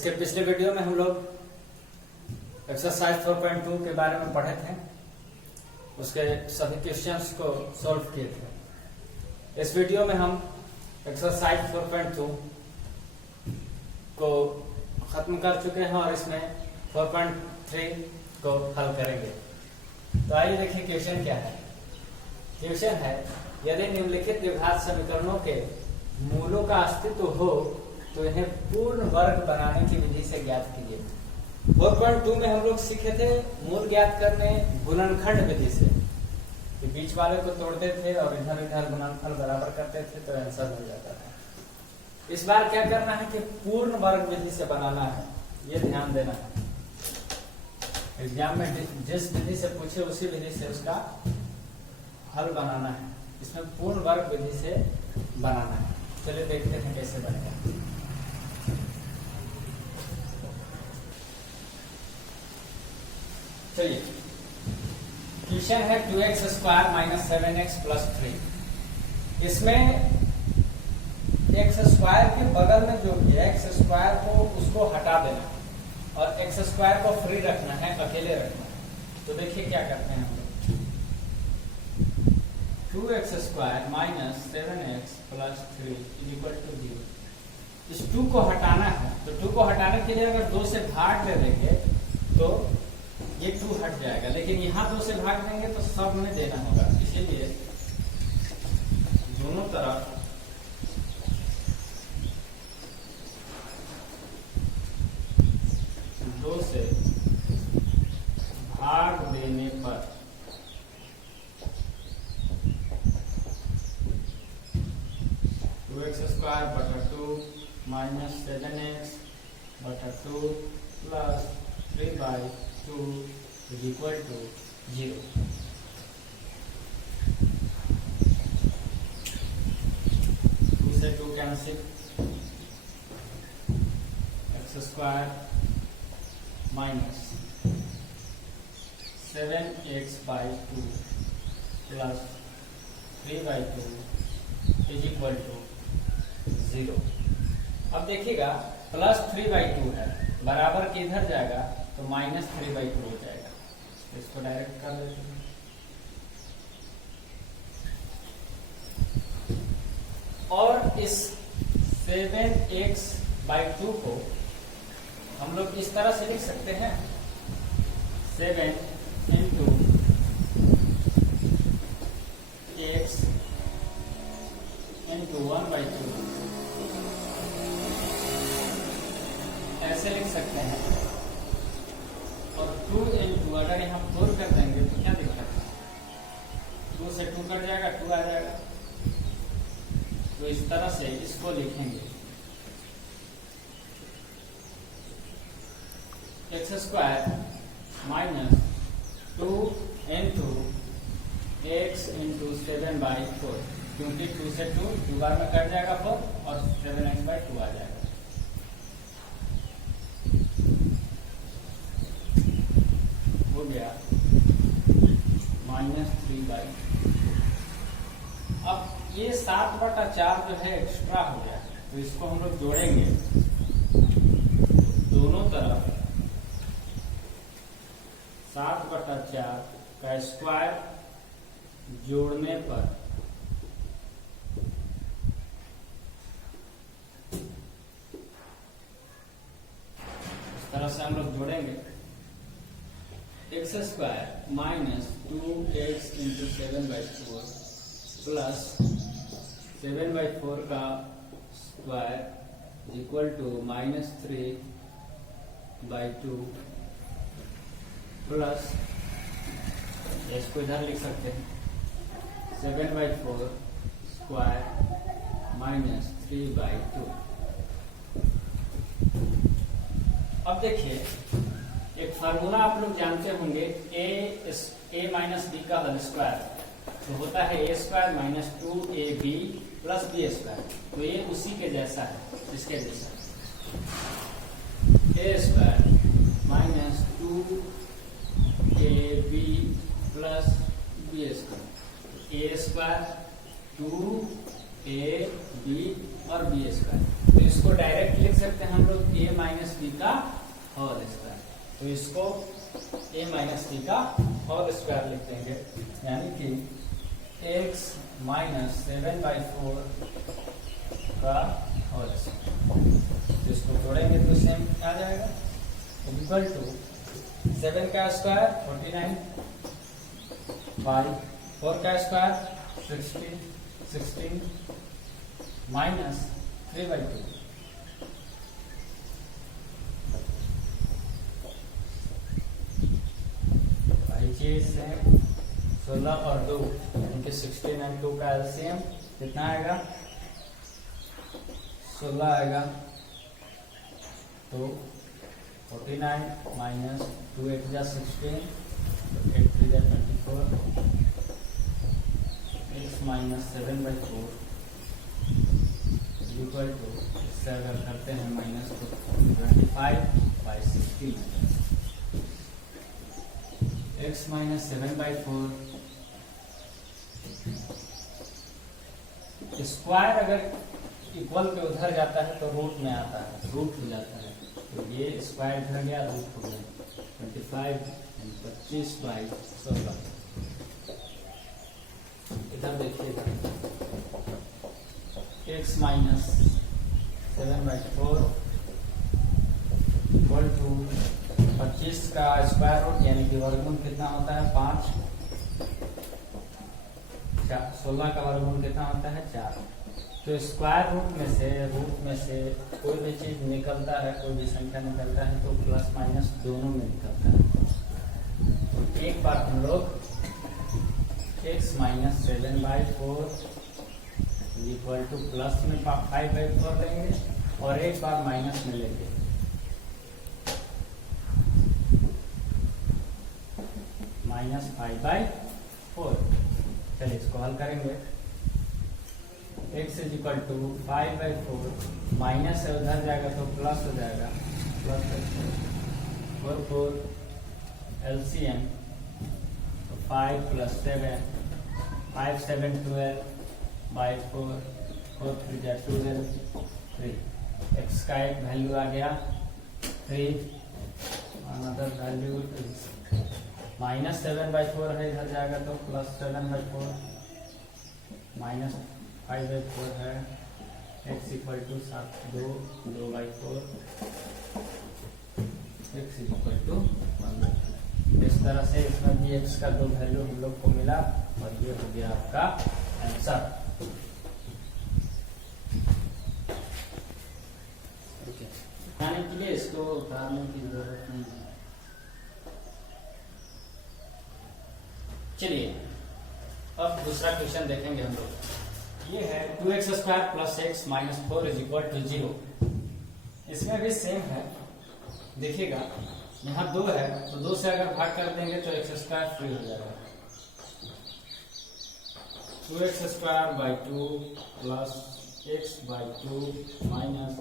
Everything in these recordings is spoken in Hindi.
इसके पिछले वीडियो में हम लोग एक्सरसाइज 4.2 के बारे में पढ़े थे, उसके सभी क्वेश्चंस को सॉल्व किए थे। इस वीडियो में हम एक्सरसाइज 4.2 को खत्म कर चुके हैं और इसमें 4.3 को हल करेंगे। तो आइए देखिए क्वेश्चन क्या है। क्वेश्चन है, यदि निम्नलिखित द्विघात समीकरणों के मूलों का अस्तित्व हो तो इन्हें पूर्ण वर्ग बनाने की विधि से ज्ञात कीजिए। 4.2 में हम लोग सीखे थे मूल ज्ञात करने गुणनखंड विधि से। बीच वाले को तोड़ते थे और इधर इधर गुणनफल बराबर करते थे तो आंसर मिल जाता था। इस बार क्या करना है कि पूर्ण वर्ग विधि से बनाना है, ये ध्यान देना है। एग्जाम में जिस विधि से पूछे उसी विधि से उसका हल बनाना है। इसमें पूर्ण वर्ग विधि से बनाना है। चलिए देखते हैं कैसे बनेगा। चलिए, क्वेश्चन है 2x square minus 7x plus 3। इसमें एक्स स्क्वायर के बगल में जो भी एक्स स्क्वायर को उसको हटा देना और एक्स स्क्वायर को फ्री रखना है, अकेले रखना है। तो देखिए क्या करते हैं हम लोग। 2x square minus 7x plus 3 is equal to 0। इस 2 को हटाना है, तो 2 को हटाने के लिए अगर 2 से भाग दे देंगे तो ये 2 हट जाएगा, लेकिन यहाँ 2 से भाग देंगे तो सब में देना होगा। इसीलिए दोनों तरफ दो से भाग देने पर 2x स्क्वायर बटा 2 माइनस 7x बटा 2 plus 3/2 is equal to 0। Two से 2 cancel, x square minus 7x/2 plus 3/2 is equal to 0। अब देखिएगा प्लस 3/2 है, बराबर के इधर जाएगा तो माइनस 3/2 हो जाएगा। इसको डायरेक्ट कर देते हैं। और इस 7x/2 को हम लोग इस तरह से लिख सकते हैं, 7 into x into 1/2 ऐसे लिख सकते हैं। और 2 into अगर यहाँ 4 कर देंगे तो क्या दिक्कत है, 2 से 2 कट जाएगा, 2 आ जाएगा। तो इस तरह से इसको लिखेंगे, x square minus 2 into x into 7/4, क्योंकि 2 से 2 बार में कट जाएगा 4 और 7x/2 आ जाएगा। हो गया माइनस 3/2। अब ये 7/4 जो है एक्स्ट्रा हो गया, तो इसको हम लोग जोड़ेंगे। दोनों तरफ 7/4 का स्क्वायर जोड़ने पर इस तरह से हम लोग जोड़ेंगे। X square minus 2x into 7/4 plus 7/4 का square equal to minus 3/2 plus, इसको इधर लिख सकते हैं 7/4 स्क्वायर माइनस 3/2। अब देखिए, एक फार्मूला आप लोग जानते होंगे, a माइनस b का होल स्क्वायर तो होता है a square minus 2ab plus b square. तो ये उसी के जैसा है, इसके जैसा a square minus 2ab plus b square. a square 2ab और b स्क्वायर तो इसको डायरेक्ट लिख सकते हैं हम लोग a माइनस बी का होल स्क्वायर। तो इसको a माइनस बी का होल स्क्वायर लिख देंगे, यानी कि x माइनस 7/4 का होल स्क्वायर। तो इसको जोड़ेंगे तो सेम आ जाएगा, इक्वल टू 7 का स्क्वायर 49 बाई 4 का स्क्वायर 16 माइनस 3/2। वही चीज से 16 और 2 यानी कि 16 और 2 का एलसीएम कितना आएगा? 16 आएगा। तो 49 माइनस 2 8 जा 16, 8 3 जा 24, x माइनस 7/4 इक्वल टू, इससे अगर करते हैं माइनस तो 25/16। x माइनस 7/4 स्क्वायर अगर इक्वल के उधर जाता है तो रूट में आता है, रूट हो जाता है। तो ये स्क्वायर इधर गया, रूट हो गया 25/16। इधर देखिएगा x माइनस 7/4 इक्वल टू 25 का स्क्वायर रूट यानी कि वर्गमूल कितना होता है? 5। 16 का वर्गमूल कितना होता है? 4। तो स्क्वायर रूट में से कोई भी चीज निकलता है, कोई भी संख्या निकलता है तो प्लस माइनस दोनों में निकलता है। तो एक बार हम लोग x minus 7/4 equal to plus में 5/4 लेंगे और एक बार माइनस में लेंगे। माइनस 5/4। चलिए इसको हल करेंगे। x is equal to 5/4 minus से उधर जाएगा तो प्लस हो जाएगा, प्लस 4 एलसीएम 5 प्लस 7, 5 7 12/4, 4 3 जा 3। x का एक वैल्यू आ गया 3, अनदर वैल्यू माइनस 7/4 है, इधर जाएगा तो प्लस 7/4, माइनस 5/4 है। x equal to 2/4, x equal to 1/2। इस तरह से इसमें भी x का 2 वैल्यू हम लोग को मिला और ये हो गया आपका आंसर। उठाने के लिए इसको उठाने की जरूरत नहीं है। चलिए अब दूसरा क्वेश्चन देखेंगे हम लोग। ये है 2x² plus x minus 4 is equal to 0। इसमें भी सेम है, देखिएगा यहाँ 2 है तो 2 से अगर भाग कर देंगे तो x² फ्री हो जाएगा। 2x² 2 plus x/2 minus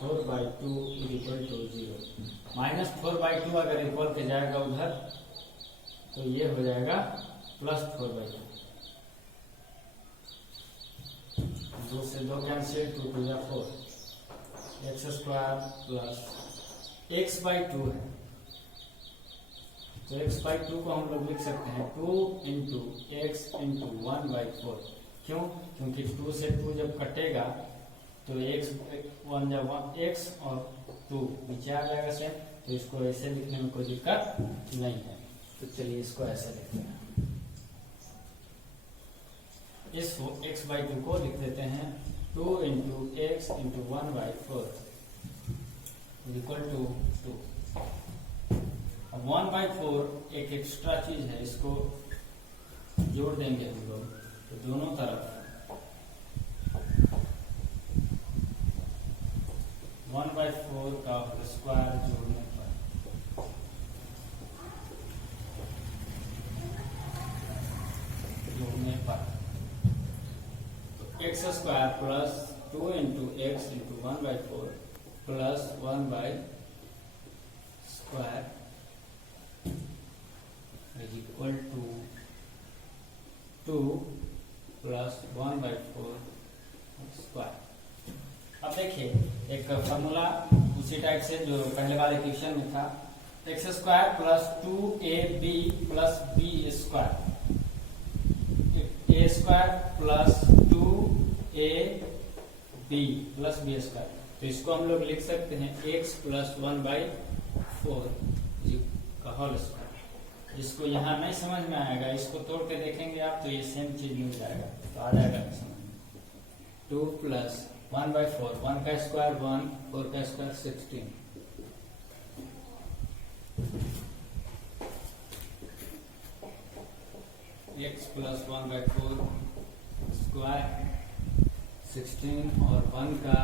4/2 is equal to 0। Minus 4/2 अगर इक्वल के जाएगा उधर तो ये हो जाएगा प्लस 4/2। 2 से 2 कैंसिल, 2 2 जा 4। x² प्लस x/2 है तो x/2 को हम लोग लिख सकते हैं 2 इंटू x इंटू 1/4। क्यों? क्योंकि 2 से 2 जब कटेगा तो x 1 जब 1 x और 2 नीचे आ जाएगा सेम, तो इसको ऐसे लिखने में कोई दिक्कत नहीं है। तो चलिए इसको ऐसे लिखते हैं। इस x/2 को लिख देते हैं 2 into x into 1/4 equal to 2। अब 1/4 एक एक्स्ट्रा चीज है, इसको जोड़ देंगे हम लोग तो दोनों तरफ 1/4 का स्क्वायर जोड़ने पर तो x² plus 2 into x into 1/4 plus 1/² is equal to 2 plus 1/4 square. अब देखिए एक फॉर्मूला उसी टाइप से जो पहले वाले क्वेश्चन में था, x square plus 2ab plus b square, a square plus 2ab plus b square. तो इसको हम लोग लिख सकते हैं x प्लस 1/4 का होल स्क्वायर। इसको यहाँ नहीं समझ में आएगा, इसको तोड़ के देखेंगे आप तो ये सेम चीज मिल जाएगा, तो आ जाएगा समझ में। 2 प्लस 1/4, 1 का स्क्वायर 1, 4 का स्क्वायर 16, x प्लस 1/4 स्क्वायर 16 और 1 का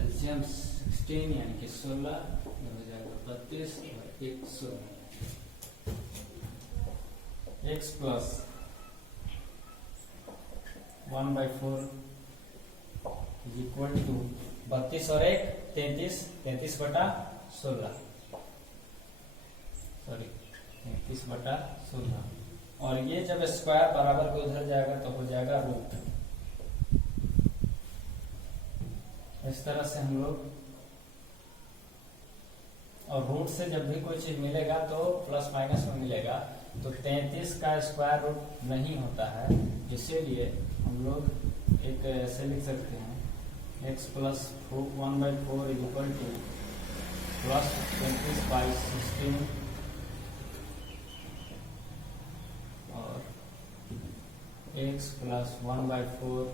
एलसीएम 16 यानी कि 16 हो जाएगा 32 और 1 16। x plus 1/4 is equal to 32 और 1 33, 33/16 सॉरी 33/16। और ये जब स्क्वायर बराबर को उधर जाएगा तो हो जाएगा रूट। इस तरह से हम लोग, और रूट से जब भी कोई चीज मिलेगा तो प्लस माइनस में मिलेगा, तो 33 का स्क्वायर रूट नहीं होता है, इसीलिए हम लोग एक ऐसे लिख सकते हैं x plus 1/4 is equal to plus 33/16 और x plus 1/4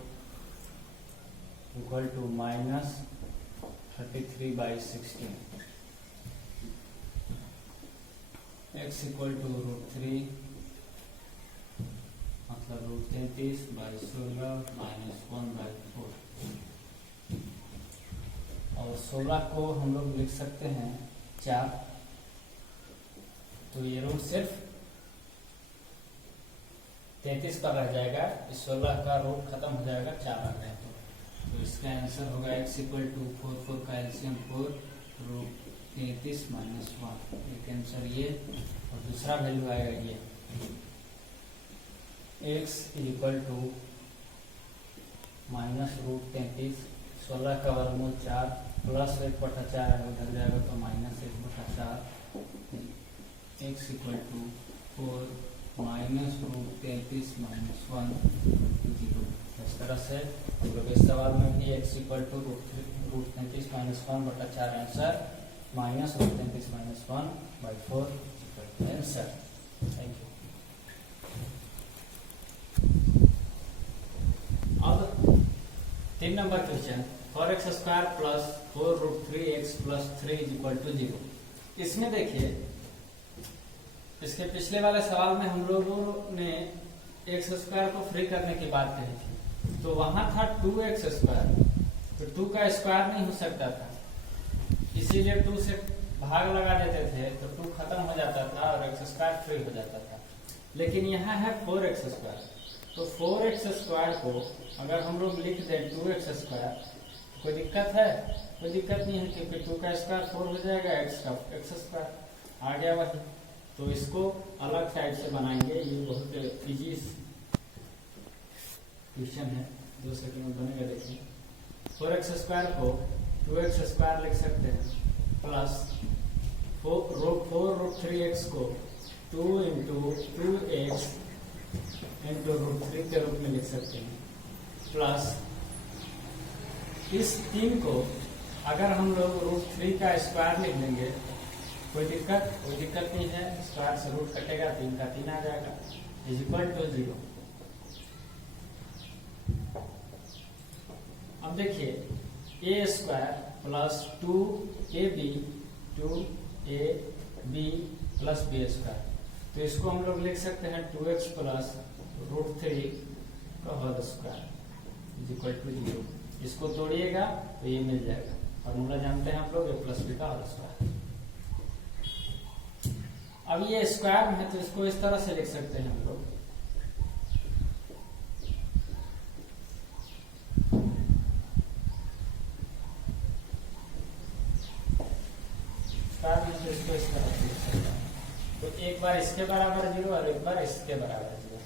equal to minus 33/16। x equal to √3 मतलब √33/16 माइनस 1/4। और 16 को हम लोग लिख सकते हैं 4, तो ये रूट सिर्फ 33 पर रह जाएगा, इस 16 का रूट खत्म हो जाएगा 4 आ गए तो इसका आंसर होगा x इक्वल टू 4, 4 का एलसीएम 4 √33 माइनस 1, एक आंसर ये, और दूसरा वैल्यू आएगा ये x इक्वल टू माइनस √33, 16 का वर्गमूल 4 प्लस 1/4 है, उधर जाएगा तो minus 1/4, x equal to 4 minus √33 minus 1 0। इस तरह से हम लोग इस सवाल में भी x equal to √33 minus 1/4 answer, minus √33 minus 1/4 answer. Thank you. अब 3 number question, 4x square plus 4√3x plus 3 is equal to 0। इसमें देखिए, इसके पिछले वाले सवाल में हम लोगों ने x स्क्वायर को फ्री करने की बात कही थी, तो वहां था 2x स्क्वायर, तो 2 का स्क्वायर नहीं हो सकता था, इसीलिए 2 से भाग लगा देते थे तो 2 खत्म हो जाता था और x स्क्वायर फ्री हो जाता था। लेकिन यहाँ है 4x स्क्वायर, तो 4x स्क्वायर को अगर हम लोग लिख दें 2x स्क्वायर, कोई दिक्कत है? कोई दिक्कत नहीं है, क्योंकि 2 का स्क्वायर 4 हो जाएगा, x स्क्वायर आ गया वही। तो इसको अलग साइड से बनाएंगे, ये बहुत इजी क्वेश्चन है, 2 सेकंड में बनेगा। देखिए 4x स्क्वायर को 2x स्क्वायर लिख सकते हैं, प्लस 4√3x को 2 × 2x × √3 के रूप में लिख सकते हैं, प्लस इस 3 को अगर हम लोग √3 का स्क्वायर लिख देंगे, कोई दिक्कत नहीं है, स्क्वायर से रूट कटेगा, 3 का 3 आ जाएगा, इज इक्वल टू 0। अब देखिए a square plus 2ab plus b square, तो इसको हम लोग लिख सकते हैं 2x प्लस √3 का whole square is equal to 0। इसको तोड़िएगा तो ये मिल जाएगा, फॉर्मूला जानते हैं आप लोग, a प्लस b का होल स्क्वायर। अब ये स्क्वायर में है तो इसको इस तरह से लिख सकते हैं हम लोग, स्क्वायर में तो इसको इस तरह से लिख सकते हैं, तो एक बार इसके बराबर 0 और एक बार इसके बराबर 0।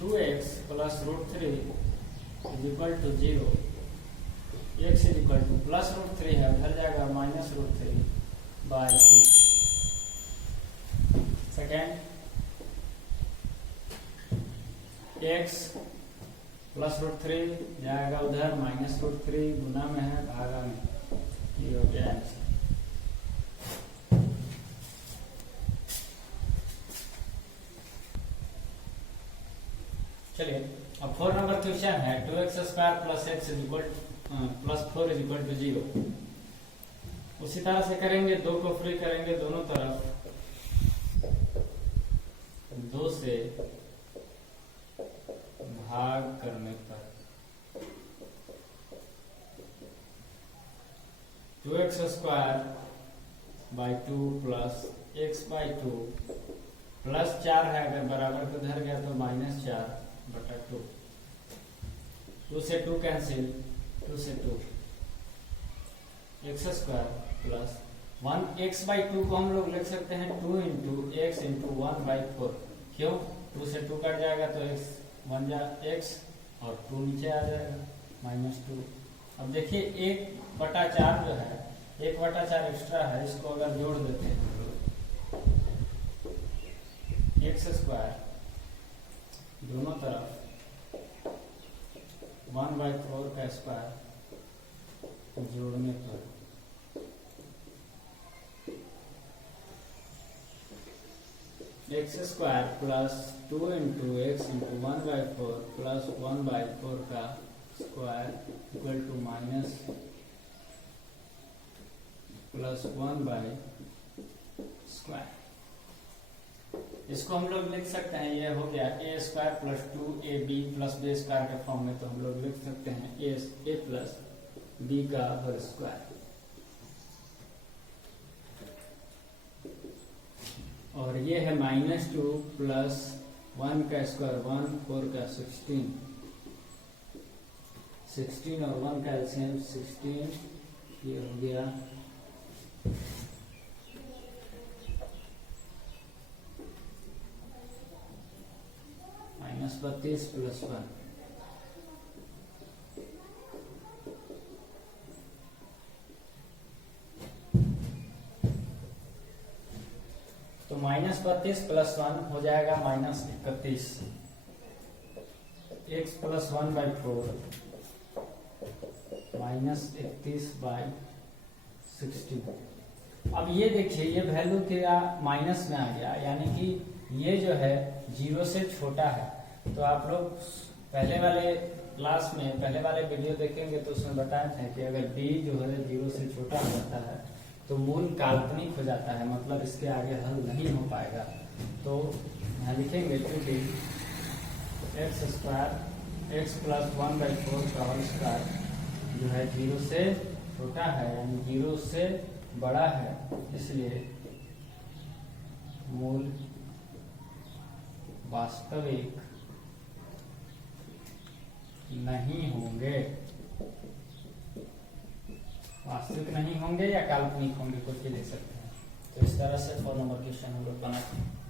2x plus √3 is equal to 0, x is equal to +√3 है, उधर जाएगा -√3 बाय 2। सेकेंड, x +√3 जाएगा उधर, -√3 गुना में है भागा में, ये हो गया आंसर। चलिए अब 4 नंबर क्वेश्चन है 2x² + x +4 is equal to 0। उसी तरह से करेंगे, 2 को फ्री करेंगे दोनों तरफ, 2 से भाग करने पर 2x² + 2 + x/2 +4 है, अगर बराबर को धर गया तो -4/2। 2 से 2 कैंसिल, 2 से 2 x² + 1 x/2 को हम लोग लिख सकते हैं 2 × x × 1/4। क्यों? 2 से 2 कट जाएगा तो x 1 जा x और 2 नीचे आ जाएगा -2। अब देखिए 1/4 जो है, 1/4 एक्स्ट्रा है, इसको अगर जोड़ देते हैं x² दोनों तरफ 1/4 का स्क्वायर जोड़ने पर x² + 2 × x × 1/4 + 1/4 का स्क्वायर इक्वल टू माइनस +1/स्क्वायर। इसको हम लोग लिख सकते हैं, ये हो गया a² + 2ab + b² के फॉर्म में, तो हम लोग लिख सकते हैं a + b का होल स्क्वायर। और ये है -2 + 1 का स्क्वायर 1 4 का 16 और 1 का एलसीएम 16, ये हो गया -32 + 1। तो -32 + 1 हो जाएगा -31, x + 1/4 -31/16। अब ये देखिए, ये वैल्यू क्या माइनस में आ गया, यानी कि ये जो है 0 से छोटा है। तो आप लोग पहले वाले क्लास में, पहले वाले वीडियो देखेंगे तो उसमें बताया था कि अगर b जो है 0 से छोटा हो जाता है तो मूल काल्पनिक हो जाता है, मतलब इसके आगे हल नहीं हो पाएगा। तो यहाँ लिखेंगे क्योंकि x² x + 1/4 का होल स्क्वायर जो है 0 से छोटा है, यानी 0 से बड़ा है, इसलिए मूल वास्तविक नहीं होंगे, वास्तविक नहीं होंगे या काल्पनिक होंगे, कुछ भी ले सकते हैं। तो इस तरह से 4 नंबर क्वेश्चन हम लोग बनाते हैं।